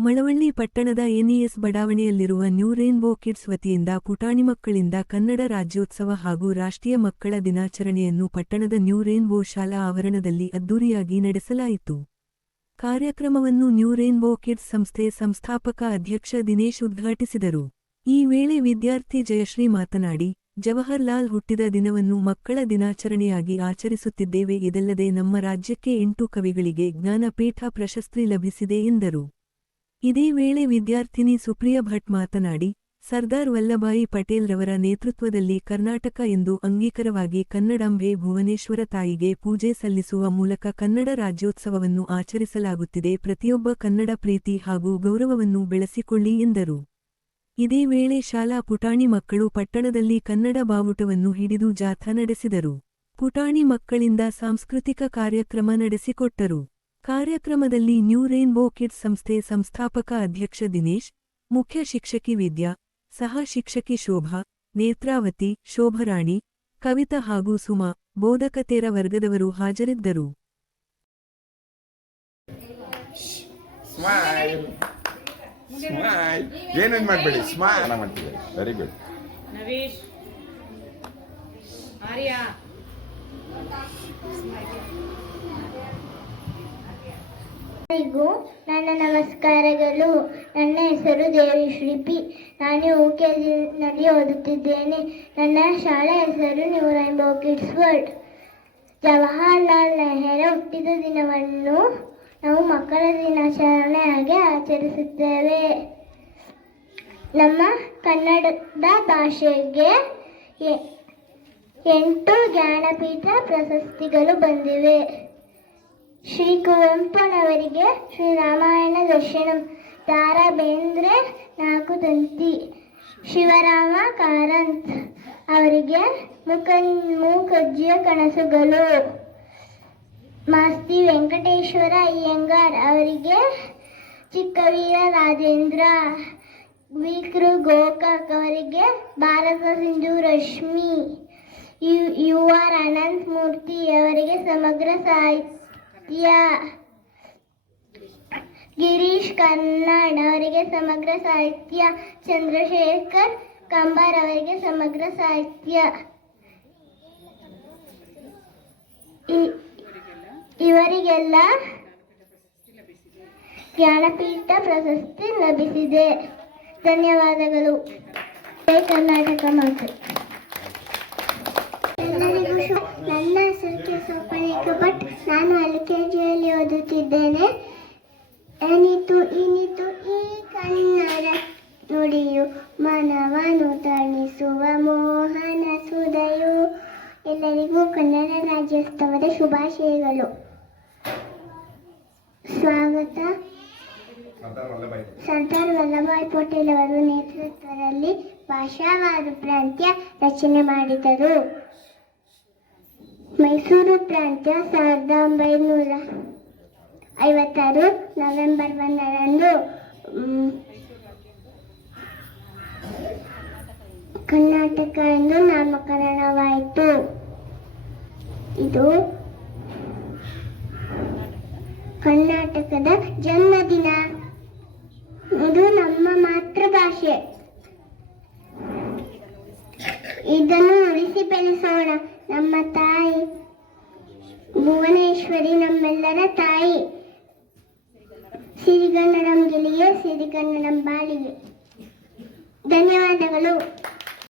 ಮಳವಳ್ಳಿ ಪಟ್ಟಣದ ಎನ್ಇಎಸ್ ಬಡಾವಣೆಯಲ್ಲಿರುವ new rainbow kids ವತಿಯಿಂದ ಪುಟಾಣಿ ಮಕ್ಕಳಿಂದ ಕನ್ನಡ ರಾಜ್ಯೋತ್ಸವ ಹಾಗೂ ರಾಷ್ಟ್ರೀಯ ಮಕ್ಕಳ ದಿನಾಚರಣೆಯನ್ನು ಪಟ್ಟಣದ ನ್ಯೂ ರೇನ್ಬೋ ಶಾಲಾ ಆವರಣದಲ್ಲಿ ಅದ್ದೂರಿಯಾಗಿ ನಡೆಸಲಾಯಿತು. ಕಾರ್ಯಕ್ರಮವನ್ನು ನ್ಯೂ ರೇನ್ಬೋ ಕಿಡ್ಸ್ ಸಂಸ್ಥೆ ಸಂಸ್ಥಾಪಕ ಅಧ್ಯಕ್ಷ ದಿನೇಶ್ ಉದ್ಘಾಟಿಸಿದರು. ಈ ವೇಳೆ ವಿದ್ಯಾರ್ಥಿ ಜಯಶ್ರೀ ಮಾತನಾಡಿ, ಜವಾಹರ್ಲಾಲ್ ಹುಟ್ಟಿದ ದಿನವನ್ನು ಮಕ್ಕಳ ದಿನಾಚರಣೆಯಾಗಿ ಆಚರಿಸುತ್ತಿದ್ದೇವೆ. ಇದಲ್ಲದೆ ನಮ್ಮ ರಾಜ್ಯಕ್ಕೆ ಎಂಟು ಕವಿಗಳಿಗೆ ಜ್ಞಾನಪೀಠ ಪ್ರಶಸ್ತಿ ಲಭಿಸಿದೆ ಎಂದರು. ಇದೇ ವೇಳೆ ವಿದ್ಯಾರ್ಥಿನಿ ಸುಪ್ರಿಯಾ ಭಟ್ ಮಾತನಾಡಿ, ಸರ್ದಾರ್ ವಲ್ಲಭಾಯಿ ಪಟೇಲ್ ರವರ ನೇತೃತ್ವದಲ್ಲಿ ಕರ್ನಾಟಕ ಎಂದು ಅಂಗೀಕಾರವಾಗಿ ಕನ್ನಡಾಂಬೆ ಭುವನೇಶ್ವರ ತಾಯಿಗೆ ಪೂಜೆ ಸಲ್ಲಿಸುವ ಮೂಲಕ ಕನ್ನಡ ರಾಜ್ಯೋತ್ಸವವನ್ನು ಆಚರಿಸಲಾಗುತ್ತಿದೆ. ಪ್ರತಿಯೊಬ್ಬ ಕನ್ನಡ ಪ್ರೀತಿ ಹಾಗೂ ಗೌರವವನ್ನು ಬೆಳೆಸಿಕೊಳ್ಳಿ ಎಂದರು. ಇದೇ ವೇಳೆ ಶಾಲಾ ಪುಟಾಣಿ ಮಕ್ಕಳು ಪಟ್ಟಣದಲ್ಲಿ ಕನ್ನಡ ಬಾವುಟವನ್ನು ಹಿಡಿದು ಜಾಥಾ ನಡೆಸಿದರು. ಪುಟಾಣಿ ಮಕ್ಕಳಿಂದ ಸಾಂಸ್ಕೃತಿಕ ಕಾರ್ಯಕ್ರಮ ನಡೆಸಿಕೊಟ್ಟರು. ಕಾರ್ಯಕ್ರಮದಲ್ಲಿ ನ್ಯೂ ರೇನ್ಬೋ ಕಿಡ್ಸ್ ಸಂಸ್ಥೆ ಸಂಸ್ಥಾಪಕ ಅಧ್ಯಕ್ಷ ದಿನೇಶ್ ಮುಖ್ಯ ಶಿಕ್ಷಕಿ ವಿದ್ಯಾ ಸಹ ಶಿಕ್ಷಕಿ ಶೋಭಾ ನೇತ್ರಾವತಿ ಶೋಭರಾಣಿ ಕವಿತಾ ಹಾಗೂ ಸುಮಾ ಬೋಧಕತೇರ ವರ್ಗದವರು ಹಾಜರಿದ್ದರು. ಸ್ಮೈಲ್ ಸ್ಮೈಲ್ ಏನೇನು ಮಾಡಬೇಡಿ? ಸ್ಮೈಲ್ ಮಾಡ್ತಿದ್ದಾರೆ. Very good Navish. ಆರ್ಯ. ನನ್ನ ನಮಸ್ಕಾರಗಳು. ನನ್ನ ಹೆಸರು ದೇವಿ ಶ್ರೀಪಿ ನಾನು ನಲ್ಲಿ ಓದುತ್ತಿದ್ದೇನೆ. ನನ್ನ ಶಾಲೆ ಹೆಸರು new rainbow kids world. Jawaharlal Nehru ಹುಟ್ಟಿದ ದಿನವನ್ನು ನಾವು ಮಕ್ಕಳ ದಿನಾಚರಣೆಯಾಗಿ ಆಚರಿಸುತ್ತೇವೆ. ನಮ್ಮ ಕನ್ನಡದ ಭಾಷೆಗೆ ಎಂಟು ಜ್ಞಾನಪೀಠ ಪ್ರಶಸ್ತಿಗಳು ಬಂದಿವೆ. ಶ್ರೀ ಕುವೆಂಪನವರಿಗೆ ಶ್ರೀ ರಾಮಾಯಣ ದರ್ಶನಂ. ತಾರಾ ಬೇಂದ್ರೆ ನಾಲ್ಕು ತಂತಿ. ಶಿವರಾಮ ಕಾರಂತ್ ಅವರಿಗೆ ಮುಖ, ಮೂಕಜ್ಜಿಯ ಕನಸುಗಳು. ಮಾಸ್ತಿ ವೆಂಕಟೇಶ್ವರ ಅಯ್ಯಂಗಾರ್ ಅವರಿಗೆ ಚಿಕ್ಕವೀರ ರಾಜೇಂದ್ರ. ವಿಕ್ರು ಗೋಕಾಕ್ ಅವರಿಗೆ ಭಾರತ ಸಿಂಧು ರಶ್ಮಿ. ಯು ಆರ್ ಅನಂತ್ ಮೂರ್ತಿ ಅವರಿಗೆ ಸಮಗ್ರ ಸಾಹಿತ್ಯ ಗಿರೀಶ್ ಕನ್ನಡ ಅವರಿಗೆ ಸಮಗ್ರ ಸಾಹಿತ್ಯ, ಚಂದ್ರಶೇಖರ್ ಕಂಬಾರ್ ಅವರಿಗೆ ಸಮಗ್ರ ಸಾಹಿತ್ಯ. ಇವರಿಗೆಲ್ಲ ಜ್ಞಾನಪೀಠ ಪ್ರಶಸ್ತಿ ಲಭಿಸಿದೆ. ಧನ್ಯವಾದಗಳು. ಜೈ ಕರ್ನಾಟಕ ಮಾತು. ನನ್ನ ಹೆಸರು ಕೇಶವ ಭಟ್ ನಾನು ಅಲ್ಲಿಗೆ ಓದುತ್ತಿದ್ದೇನೆ ಏನಿತು ಇನಿತು ಈ ಕನ್ನಡ ನುಡಿಯು ಮನವನ್ನು ತಣಿಸುವ ಮೋಹನ ಸುಧಯು ಎಲ್ಲರಿಗೂ ಕನ್ನಡ ರಾಜ್ಯೋತ್ಸವದ ಶುಭಾಶಯಗಳು. ಸ್ವಾಗತ. ಸರ್ದಾರ್ ವಲ್ಲಭಾಯ್ ಪಟೇಲ್ ಅವರ ನೇತೃತ್ವದಲ್ಲಿ ಭಾಷಾವಾರು ಪ್ರಾಂತ್ಯ ರಚನೆ ಮಾಡಿದರು. ಮೈಸೂರು ಪ್ರಾಂತ್ಯ ಸಾವಿರದ ಒಂಬೈನೂರ ಐವತ್ತಾರು ನವೆಂಬರ್ ಒಂದರಂದು ಕರ್ನಾಟಕ ಎಂದು ನಾಮಕರಣವಾಯಿತು. ಇದು ಕರ್ನಾಟಕದ ಜನ್ಮದಿನ. ಇದು ನಮ್ಮ ಮಾತೃಭಾಷೆ. ಇದನ್ನು ಉಳಿಸಿ ಬೆಳೆಸೋಣ ನಮ್ಮ ತಾಯಿ ಭುವನೇಶ್ವರಿ ನಮ್ಮೆಲ್ಲರ ತಾಯಿ. ಸಿರಿಗನ್ನಡಂ ಗೆಳೆಯ ಸಿರಿಗನ್ನಡಂ ಬಾಳಿಗೆ. ಧನ್ಯವಾದಗಳು.